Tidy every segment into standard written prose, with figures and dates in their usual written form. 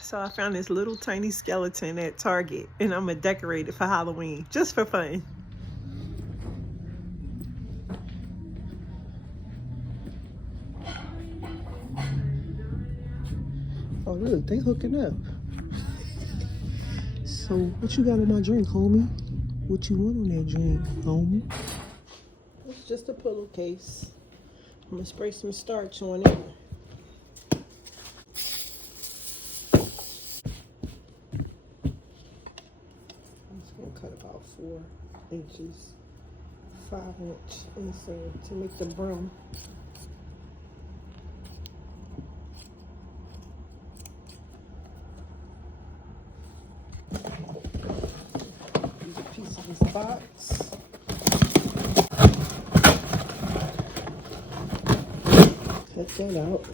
So I found this little tiny skeleton at Target, and I'm gonna decorate it for Halloween, just for fun. Oh look, they hooking up. So what you got on my drink, homie? What you want on that drink, homie? It's just a pillowcase. I'm gonna spray some starch on it. I'm just gonna cut about 4 inches, 5-inch insert to make the brim. Use a piece of this box. Cut that out.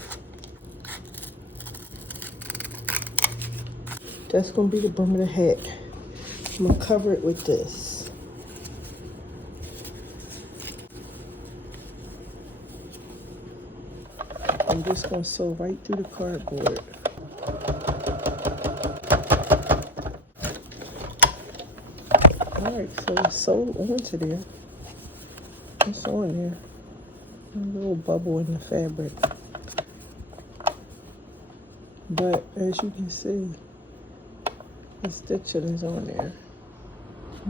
That's gonna be the brim of the hat. I'm gonna cover it with this. I'm just gonna sew right through the cardboard. Alright, so it's sewed onto there. It's on there. A little bubble in the fabric. But as you can see, the stitching is on there.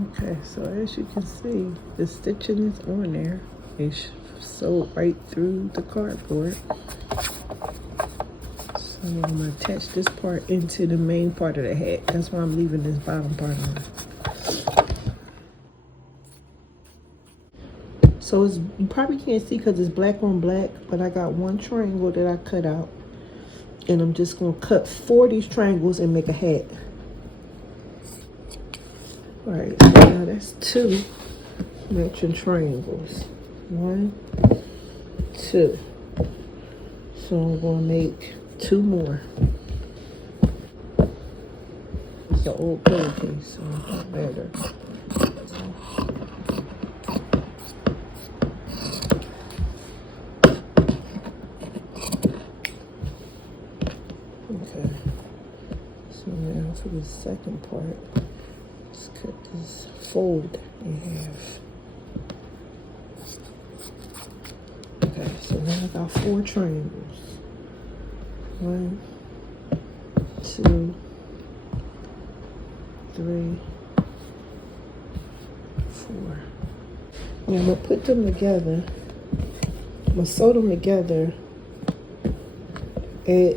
Okay, so as you can see, the stitching is on there. It's sewed right through the cardboard. So I'm gonna attach this part into the main part of the hat. That's why I'm leaving this bottom part on. So it's, you probably can't see because it's black on black, but I got one triangle that I cut out. And I'm just gonna cut 4 of these triangles and make a hat. All right, so now that's 2 matching triangles. 1, 2. So I'm gonna make 2 more. It's an old pillowcase, so it don't matter. Okay. So now for the second part, let's cut this fold in half. Okay, so now I got 4 triangles. 1, 2, 3, 4. Now I'm gonna put them together. I'm gonna sew them together at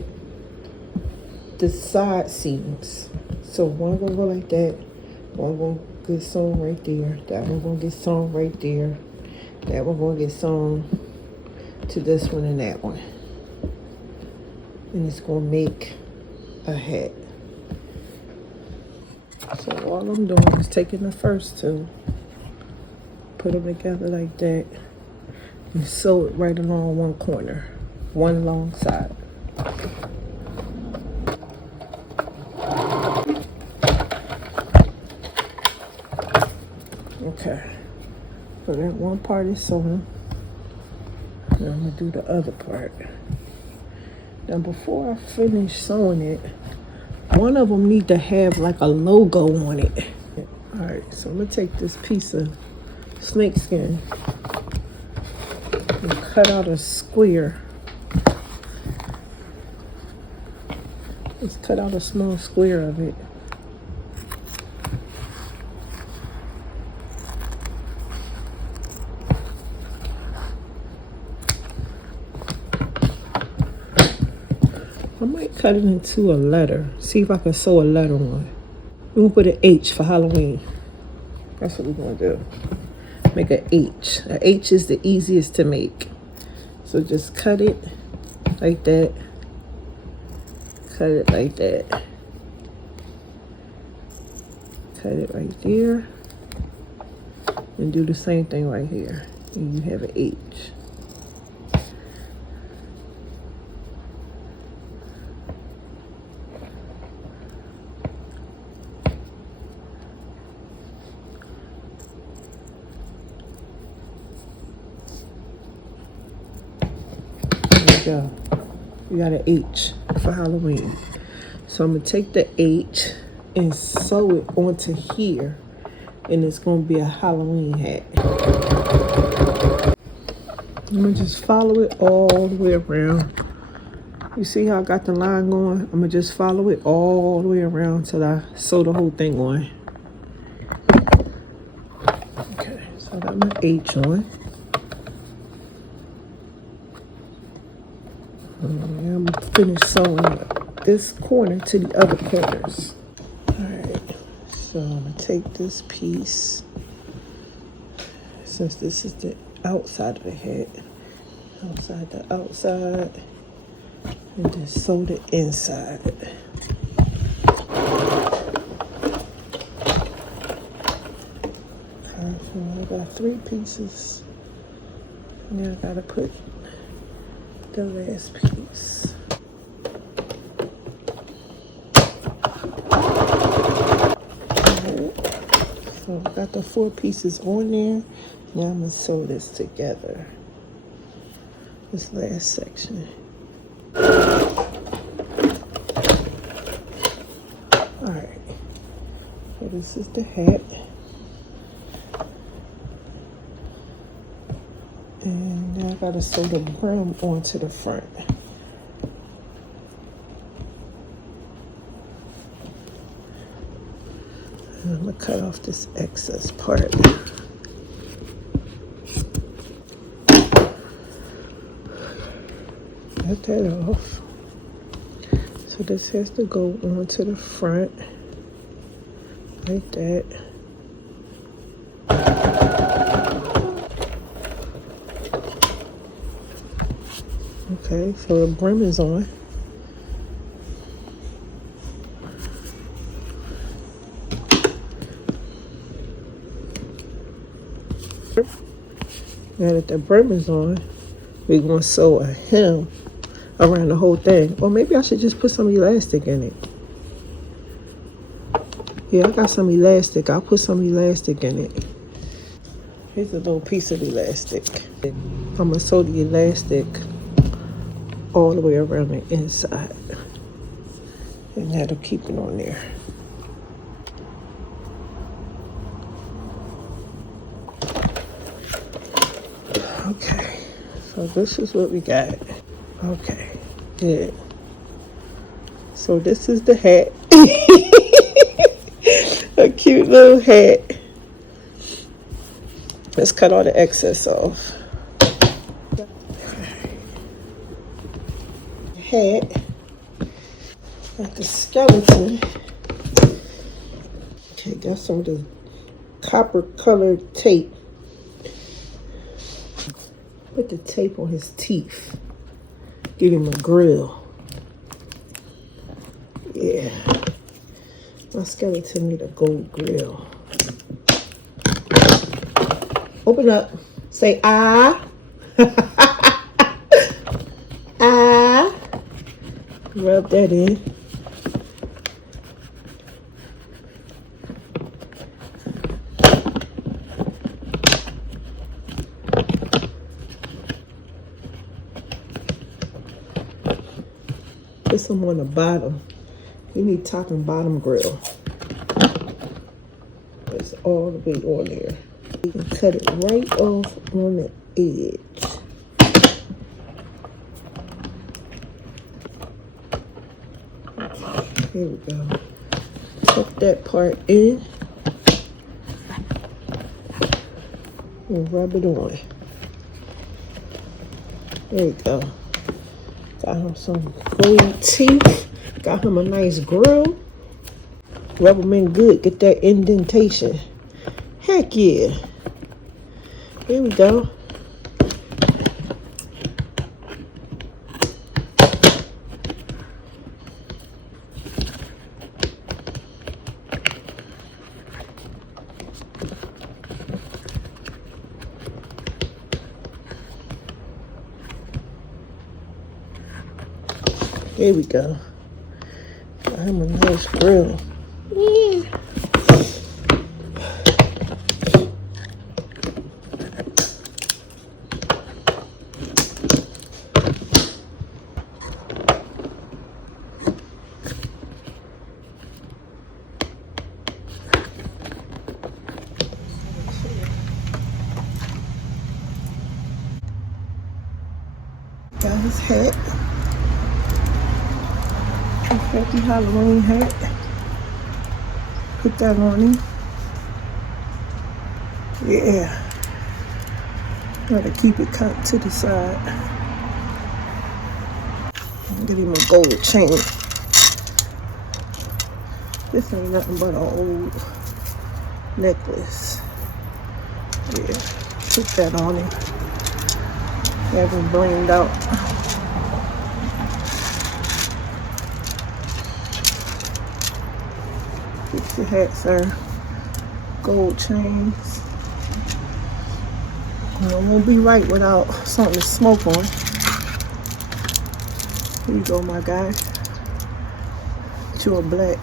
the side seams. So one gonna go like that, one gonna get sewn right there, that one gonna get sewn right there, that one gonna get sewn to this one and that one. And it's gonna make a hat. So all I'm doing is taking the first 2, put them together like that, and sew it right along one corner, one long side. Okay, so that one part is sewn. Now I'm gonna do the other part. Now before I finish sewing it, one of them need to have like a logo on it. All right, so I'm gonna take this piece of snake skin and cut out a square. Just cut out a small square of it. I might cut it into a letter. See if I can sew a letter on. We're gonna put an H for Halloween. That's what we're gonna do. Make an H. An H is the easiest to make. So just cut it like that. Cut it like that. Cut it right there. And do the same thing right here. And you have an H. There you go. You got an H for Halloween. So I'm gonna take the H and sew it onto here, and it's gonna be a Halloween hat. I'm gonna just follow it all the way around. You see how I got the line going? I'm gonna just follow it all the way around till I sew the whole thing on. Okay, so I got my H on. And I'm gonna finish sewing this corner to the other corners. Alright, so I'm gonna take this piece, since this is the outside of the head, outside the outside, and then sew the inside. Okay, so I got 3 pieces. Now I gotta put the last piece. Right. So I got the 4 pieces on there. Now I'm gonna sew this together. This last section. Alright. So this is the hat. And now I gotta sew the brim onto the front. And I'm gonna cut off this excess part. Cut that off. So this has to go onto the front, like that. Okay, so the brim is on. Now that the brim is on, we're going to sew a hem around the whole thing. Or maybe I should just put some elastic in it. Yeah, I got some elastic. I'll put some elastic in it. Here's a little piece of elastic. I'm going to sew the elastic all the way around the inside. And that'll keep it on there. Okay, so this is what we got. Okay, good. So this is the hat. A cute little hat. Let's cut all the excess off. Hat. Got the skeleton. Okay, got some of the copper colored tape. Put the tape on his teeth. Get him a grill. Yeah. My skeleton need a gold grill. Open up. Say ah. Ah. Rub that in. Put some on the bottom. You need top and bottom grill. It's all the way on there. You can cut it right off on the edge. Here we go. Tuck that part in and rub it on. There we go. Got him some gold teeth. Got him a nice grill. Rub them in good. Get that indentation. Heck yeah. Here we go. There we go. Got him a nice grill. Yeah. This hat. Happy Halloween hat. Put that on him. Yeah. Gotta keep it cut to the side. Get him a gold chain. This ain't nothing but an old necklace. Yeah. Put that on him. Have him blinged out. Fix your hat, sir. Gold chains. It won't be right without something to smoke on. Here you go, my guy. You're black.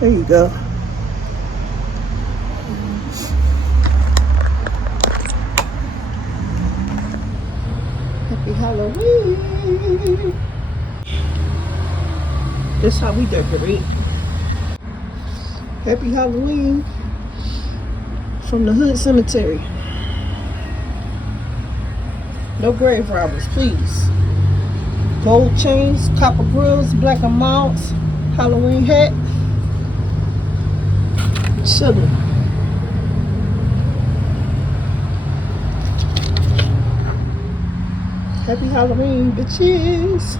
There you go. Happy Halloween. This how we decorate. Happy Halloween from the Hood Cemetery. No grave robbers, please. Gold chains, copper grills, black amounts, Halloween hat. Chillin'. Happy Halloween, bitches.